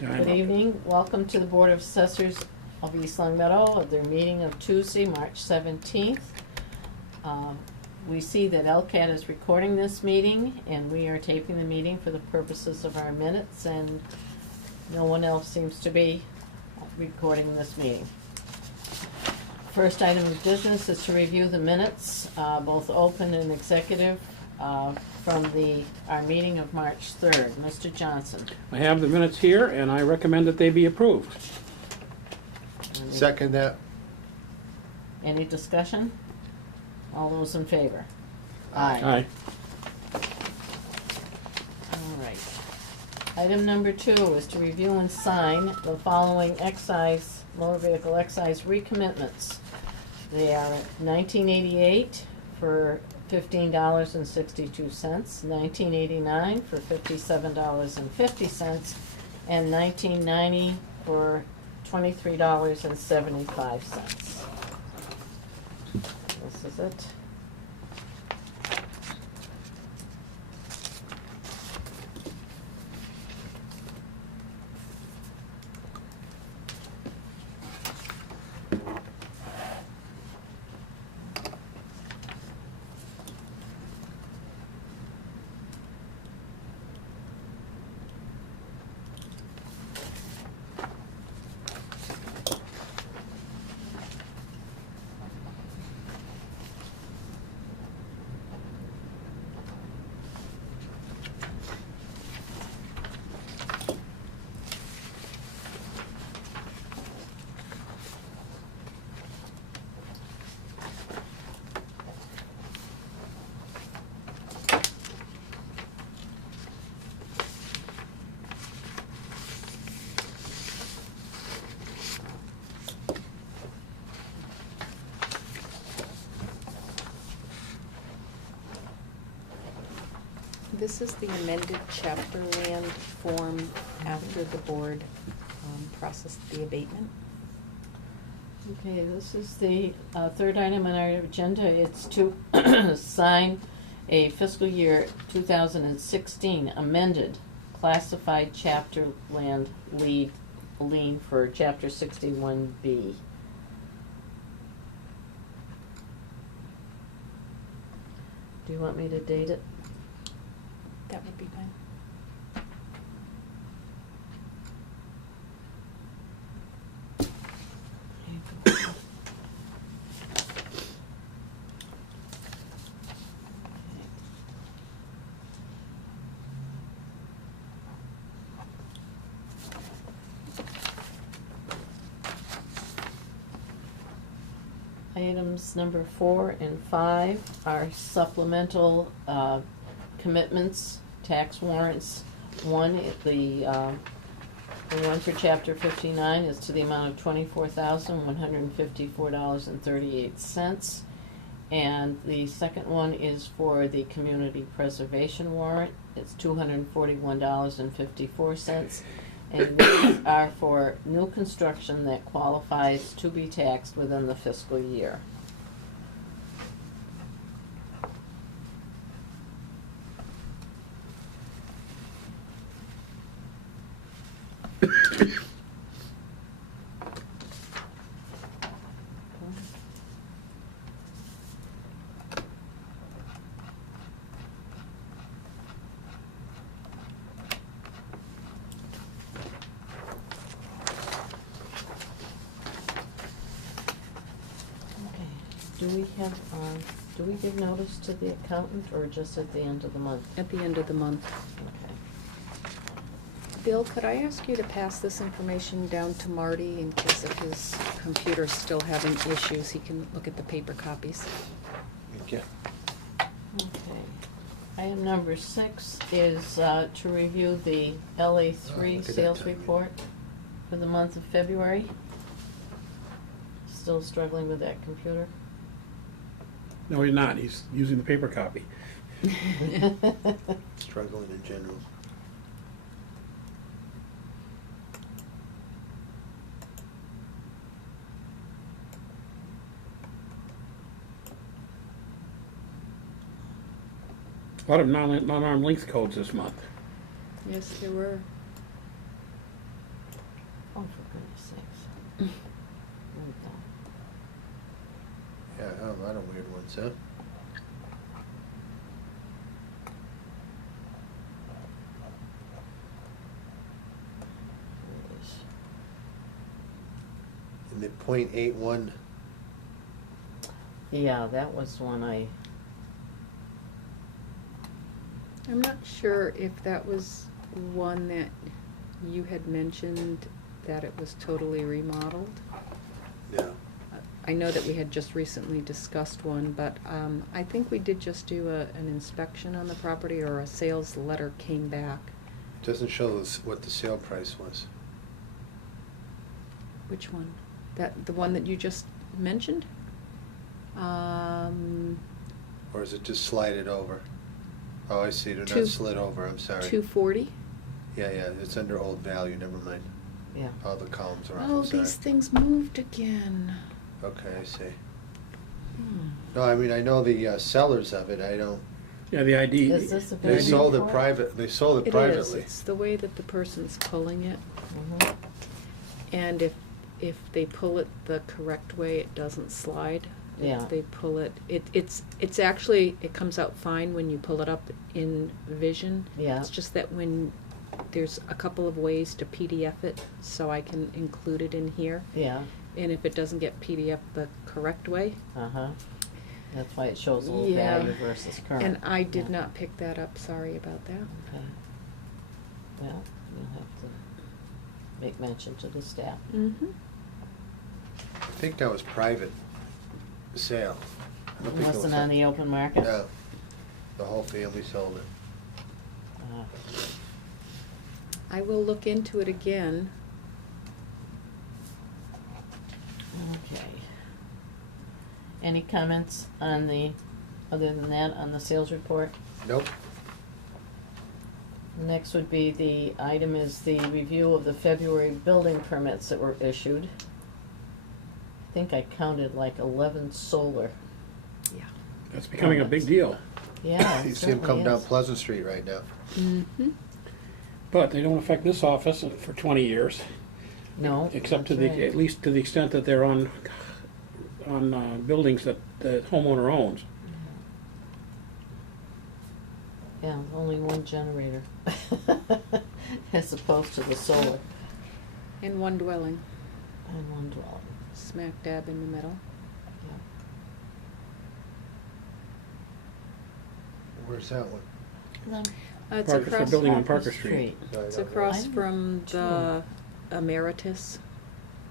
Good evening. Welcome to the Board of Assessors of East Long Meadow of their meeting of Tuesday, March 17th. We see that LCAT is recording this meeting, and we are taping the meeting for the purposes of our minutes, and no one else seems to be recording this meeting. First item of business is to review the minutes, both open and executive, from our meeting of March 3rd. Mr. Johnson. I have the minutes here, and I recommend that they be approved. Second that. Any discussion? All those in favor? Aye. All right. Item number 2 is to review and sign the following motor vehicle excise recommitments. They are 1988 for $15.62, 1989 for $57.50, and 1990 for $23.75. This is it. This is the amended chapter land form after the board processed the abatement. Okay, this is the third item on our agenda. It's to sign a fiscal year 2016 amended classified chapter land lien for Chapter 61B. Do you want me to date it? That would be fine. Items number 4 and 5 are supplemental commitments, tax warrants. The one for Chapter 59 is to the amount of $24,154.38. And the second one is for the community preservation warrant. It's $241.54. And these are for new construction that qualifies to be taxed within the fiscal year. Do we give notice to the accountant or just at the end of the month? At the end of the month. Okay. Bill, could I ask you to pass this information down to Marty in case if his computer's still having issues, he can look at the paper copies? Okay. Okay. Item number 6 is to review the LA3 look at that sales time. report for the month of February. Still struggling with that computer? No, he's not. He's using the paper copy. Struggling in general. A lot of non-armed length codes this month. Yes, there were. Yeah, a lot of weird ones, huh? And the .81, Yeah, that was one I'm not sure if that was one that you had mentioned that it was totally remodeled. yeah. I know that we had just recently discussed one, but I think we did just do an inspection on the property, or a sales letter came back. It doesn't show us what the sale price was. Which one? The one that you just mentioned? Or is it just slided over? Oh, I see, they're Two- not slid over, I'm sorry. 240? Yeah, it's under old value, never mind. yeah. All the columns are off, Oh, I'm sorry. these things moved again. Okay, I see. Hmm. No, I mean, I know the sellers of it, I don't, Yeah, the ID. Is this a they Very sold it important. private, they sold it It is, privately. it's the way that the person's pulling it, Mhm. and if they pull it the correct way, it doesn't slide. Yeah. If they pull it, it's actually, it comes out fine when you pull it up in Vision. Yeah. It's just that when, there's a couple of ways to PDF it, so I can include it in here. Yeah, And if it doesn't get PDF the correct way, uh-huh. That's why it shows a little Yeah. value versus current. and I did Yeah. not pick that up, sorry about that. Okay. Well, you'll have to make mention to the staff. Mm-hmm. I think that was private sale. I don't think it Wasn't was on the open market? No, the whole family sold it. Uh, I will look into it again. Okay. Any comments on other than that, on the sales report? Nope, Next would be the item is the review of the February building permits that were issued. I think I counted like 11 solar. Yeah. That's becoming a big deal. Yeah, you it see them come certainly down is. Pleasant Street right now. Mm-hmm. But they don't affect this office for 20 years, No. except to that's the, right. at least to the extent that they're on buildings that the homeowner owns. Yeah, only one generator, as opposed to the solar And one dwelling, and one dwelling. smack dab in the middle. Yeah. Where's that one? It's Parker- the across, building on Parker Parker Street. No, I it's don't know. across I'm from the Emeritus.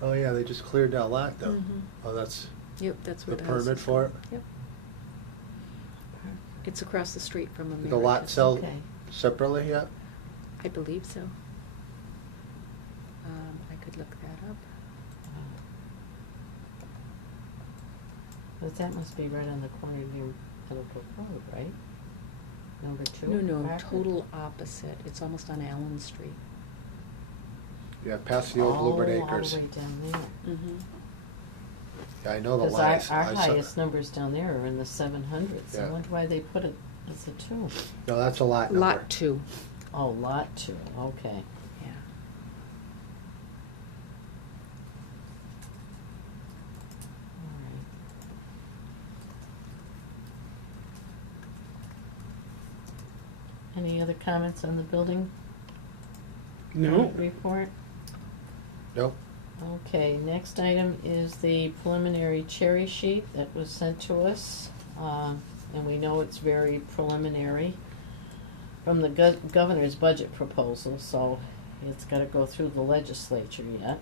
Oh, yeah, they just cleared that lot though. Mhm. Oh, that's Yep, that's the where the house permit is. for it? Yep, it's across the street from Emeritus. Did the lot sell Okay. separately yet? I believe so. I could look that up. But that must be right on the corner near Meadowbrook Road, right? Number 2? No, Parker? total opposite. It's almost on Allen Street. Yeah, past the old Bluebird Oh, Acres. all the way down there. Mm-hmm. Yeah, I know the Because lines. our I saw- highest numbers down there are in the 700s. I Yeah. wonder why they put it as a 2. No, that's a lot number. Lot 2. Oh, lot 2, okay. Yeah. All right. Any other comments on the building No? report? Nope. Okay, next item is the preliminary cherry sheet that was sent to us. And we know it's very preliminary from the governor's budget proposal, so it's gotta go through the legislature yet.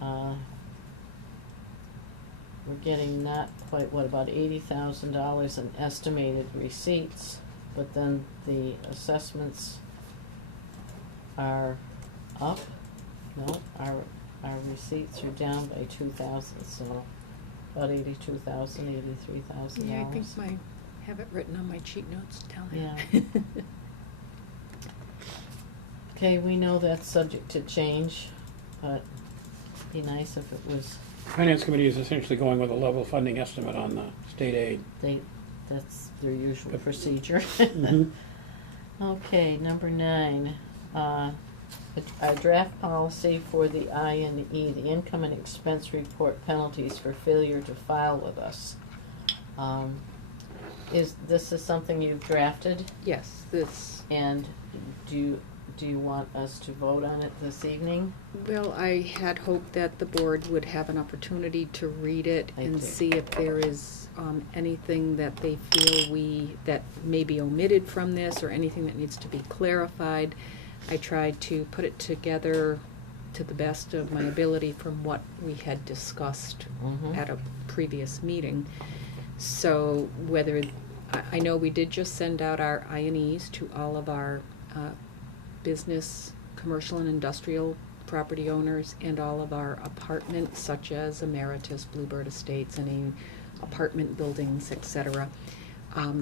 We're getting not quite, about $80,000 in estimated receipts, but then the assessments are up. No, our receipts are down by 2,000, so about $82,000, $83,000. Yeah, I think I have it written on my cheat notes, tell me. Yeah. Okay, we know that's subject to change, but it'd be nice if it was, Finance Committee is essentially going with a level funding estimate on the state aid. that's their usual procedure. Mhm. Okay, number 9, a draft policy for the I&E, the income and expense report penalties for failure to file with us. This is something you've drafted, Yes, this, and do you want us to vote on it this evening? well, I had hoped that the board would have an opportunity to read it I and do. see if there is anything that they feel that may be omitted from this, or anything that needs to be clarified. I tried to put it together to the best of my ability from what we had discussed Mhm. at a previous meeting. So whether, I know we did just send out our I&Es to all of our business, commercial and industrial property owners, and all of our apartments, such as Emeritus, Bluebird Estates, any apartment buildings, etc.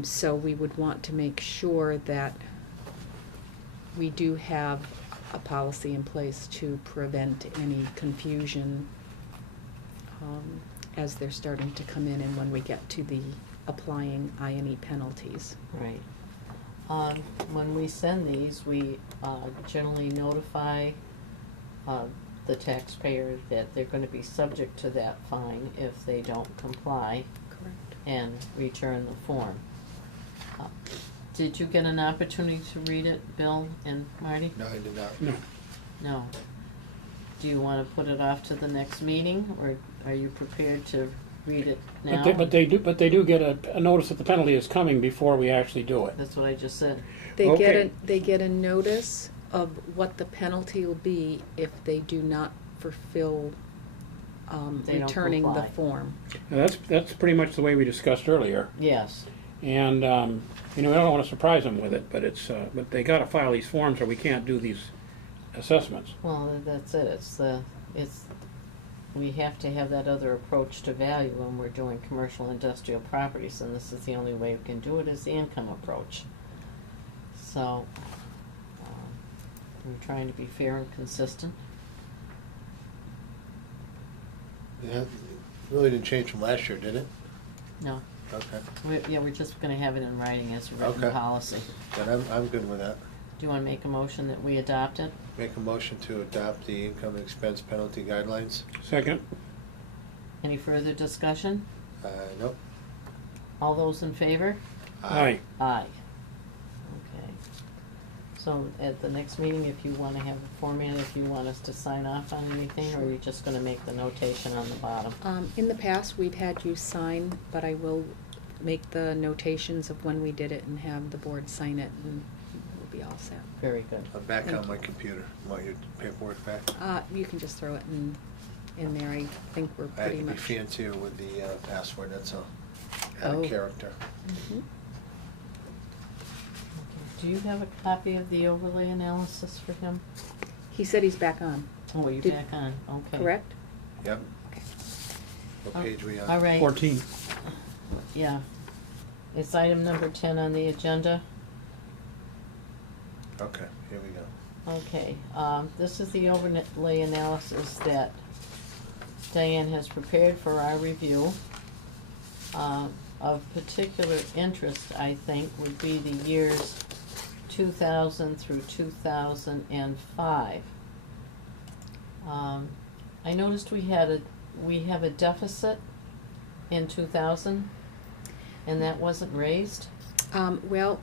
So we would want to make sure that we do have a policy in place to prevent any confusion as they're starting to come in and when we get to the applying I&E penalties. Right. When we send these, we generally notify the taxpayer that they're gonna be subject to that fine if they don't comply Correct. and return the form. Did you get an opportunity to read it, Bill and Marty? No, I did not. No. No. Do you wanna put it off to the next meeting, or are you prepared to read it now? But they do get a notice that the penalty is coming before we actually do it. That's what I just said. Okay. They get a notice of what the penalty will be if they do not fulfill They don't returning the comply. form. Now, that's pretty much the way we discussed earlier. Yes. And, we don't want to surprise them with it, but but they gotta file these forms or we can't do these assessments. Well, that's it. We have to have that other approach to value when we're doing commercial industrial properties, and this is the only way we can do it, is the income approach. So, we're trying to be fair and consistent. Yeah, it really didn't change from last year, did it? No, Okay. we're just gonna have it in writing as a written Okay. policy. Then I'm good with that. Do you wanna make a motion that we adopt it? Make a motion to adopt the income and expense penalty guidelines. Second? Any further discussion? Nope. All those in favor? Aye. Aye. Okay. So at the next meeting, if you wanna have a format, if you want us to sign off on anything, or Sure. you're just gonna make the notation on the bottom? In the past, we've had you sign, but I will make the notations of when we did it and have the board sign it, and we'll be all set. Very good. I'm back Thank on you. my computer. Want your paperwork back? You can just throw it in there. I think we're I had pretty to be much. fancier with the password, that's all. Add Oh. a character. Mhm. Okay. Do you have a copy of the overlay analysis for him? He said he's back on, Oh, you're Did- back on, okay. correct? Yep. Okay. What Oh, page we on? All right. 14. Yeah. It's item number 10 on the agenda. Okay, here we go. Okay, this is the overlay analysis that Diane has prepared for our review. Of particular interest, I think, would be the years 2000 through 2005. I noticed we have a deficit in 2000, and that wasn't raised. Well,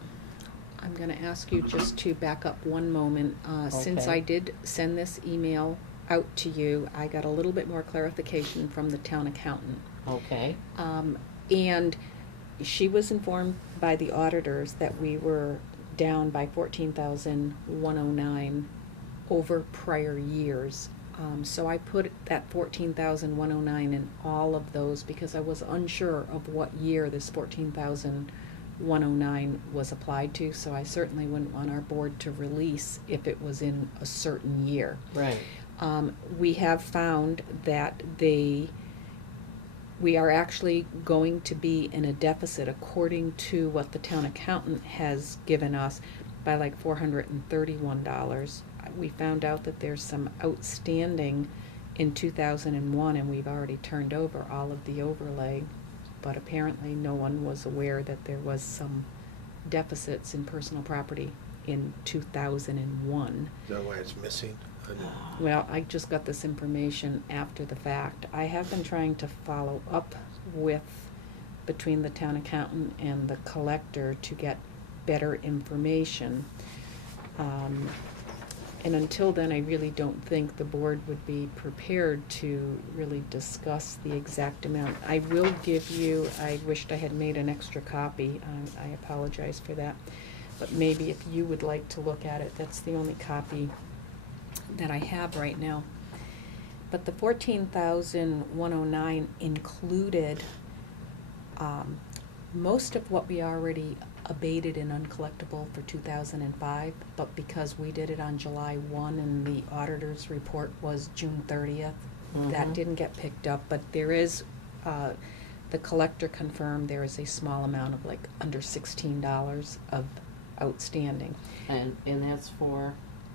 I'm gonna ask you just to back up one moment. Since Okay. I did send this email out to you, I got a little bit more clarification from the town accountant. Okay, And she was informed by the auditors that we were down by 14,109 over prior years. So I put that 14,109 in all of those because I was unsure of what year this 14,109 was applied to, so I certainly wouldn't want our board to release if it was in a certain year. right. We have found that we are actually going to be in a deficit according to what the town accountant has given us by like $431. We found out that there's some outstanding in 2001, and we've already turned over all of the overlay, but apparently no one was aware that there was some deficits in personal property in 2001. Is that why it's missing? Well, I just got this information after the fact. I have been trying to follow up with, between the town accountant and the collector, to get better information. And until then, I really don't think the board would be prepared to really discuss the exact amount. I will give you, I wished I had made an extra copy, I apologize for that. But maybe if you would like to look at it, that's the only copy that I have right now. But the 14,109 included most of what we already abated in uncollectible for 2005, but because we did it on July 1 and the auditor's report was June 30th, that didn't get picked up. But there is, the collector confirmed there is a small amount of like under $16 of outstanding. And that's for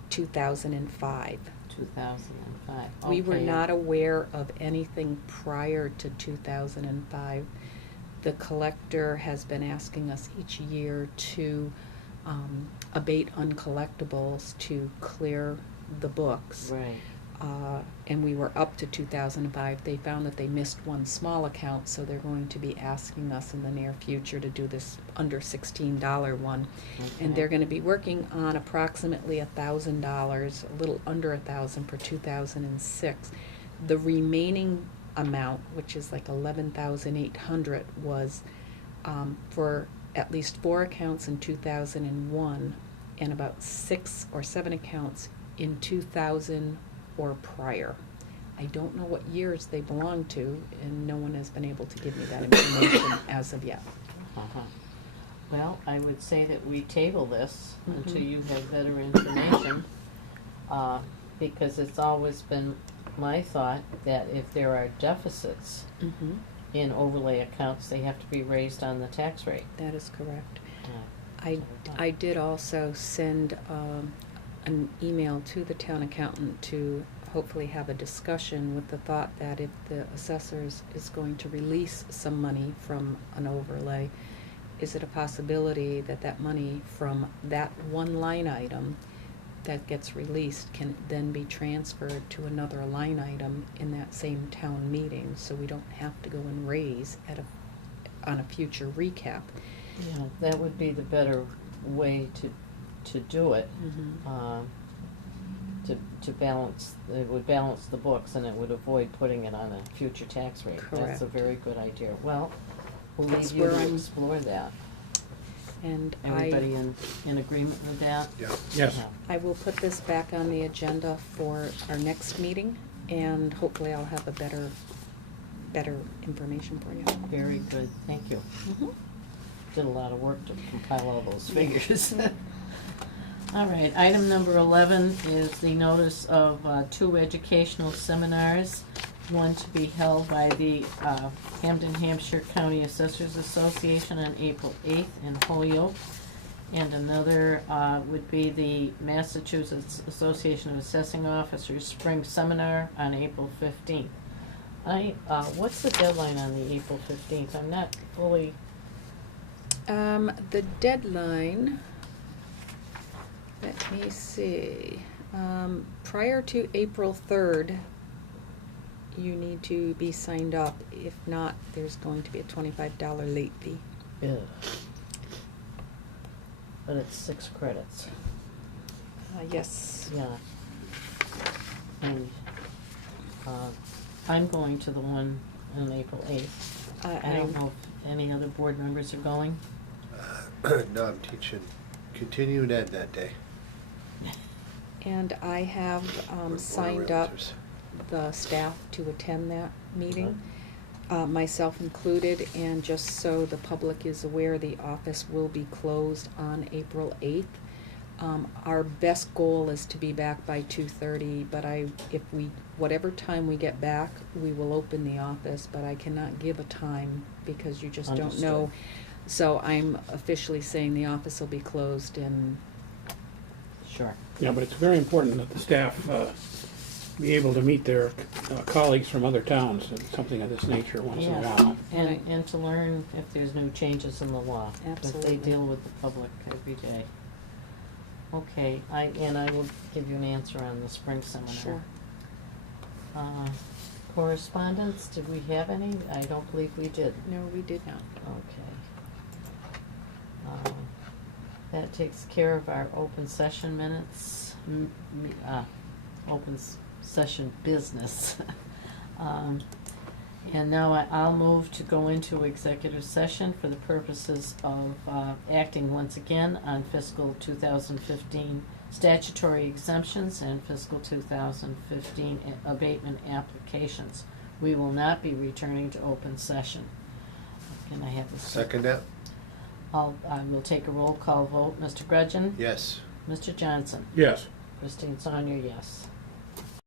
2005. 2005. We were Okay. not aware of anything prior to 2005. The collector has been asking us each year to abate uncollectibles to clear the books. Right. And we were up to 2005. They found that they missed one small account, so they're going to be asking us in the near future to do this under $16 one. And they're going to be working on approximately $1,000, a little under $1,000 for 2006. The remaining amount, which is like 11,800, was for at least 4 accounts in 2001 and about 6 or 7 accounts in 2000 or prior. I don't know what years they belong to, and no one has been able to give me that information as of yet. Well, I would say that we table this until Mhm. you have better information, because it's always been my thought that if there are deficits Mm-hmm. in overlay accounts, they have to be raised on the tax rate. That is correct. So, I did also send an email to the town accountant to hopefully have a discussion with the thought that if the assessors is going to release some money from an overlay, is it a possibility that that money from that one line item that gets released can then be transferred to another line item in that same town meeting, so we don't have to go and raise on a future recap? Yeah, that would be the better way to do it. Mm-hmm. To balance, it would balance the books and it would avoid putting it on a future tax rate. That's a Correct. very good idea. Well, we'll That's leave you where to I'm- explore that. And Everybody in agreement with that? Yeah. Yes. Yeah. I will put this back on the agenda for our next meeting, and hopefully I'll have a better information for you. Very good, thank you. Mhm. Did a lot of work to compile all those figures. All right, item number 11 is the notice of 2 educational seminars, one to be held by the Hampden, Hampshire County Assessors Association on April 8th in Holyoke, and another would be the Massachusetts Association of Assessing Officers Spring Seminar on April 15th. What's the deadline on the April 15th? I'm not fully... The deadline, let me see, prior to April 3rd, you need to be signed up. If not, there's going to be a $25 late fee. Ugh. But it's 6 credits. Yes. Yeah. And I'm going to the one on April 8th. I don't know if any other board members are going. No, I'm teaching continuing ed that day. And I have We're signed up realtors. the staff to attend that meeting, myself included, and just so the public is aware, the office will be closed on April 8th. Our best goal is to be back by 2:30, but whatever time we get back, we will open the office, but I cannot give a time because you just don't know. Understood. So I'm officially saying the office will be closed in. Sure. Yeah, but it's very important that the staff be able to meet their colleagues from other towns and something of this nature once in a Yeah. while. And, and to learn if there's new changes in the law. If Absolutely. they deal with the public every day. Okay, I will give you an answer on the spring seminar. Sure. Correspondence, did we have any? I don't believe we did. No, we did not. Okay. That takes care of our open session minutes, session business. And now I'll move to go into executive session for the purposes of acting once again on fiscal 2015 statutory exemptions and fiscal 2015 abatement applications. We will not be returning to open session. Can I have a Second that? I will take a roll call vote. Mr. Gudgeon? Yes. Mr. Johnson? Yes. Christine Sonia, yes.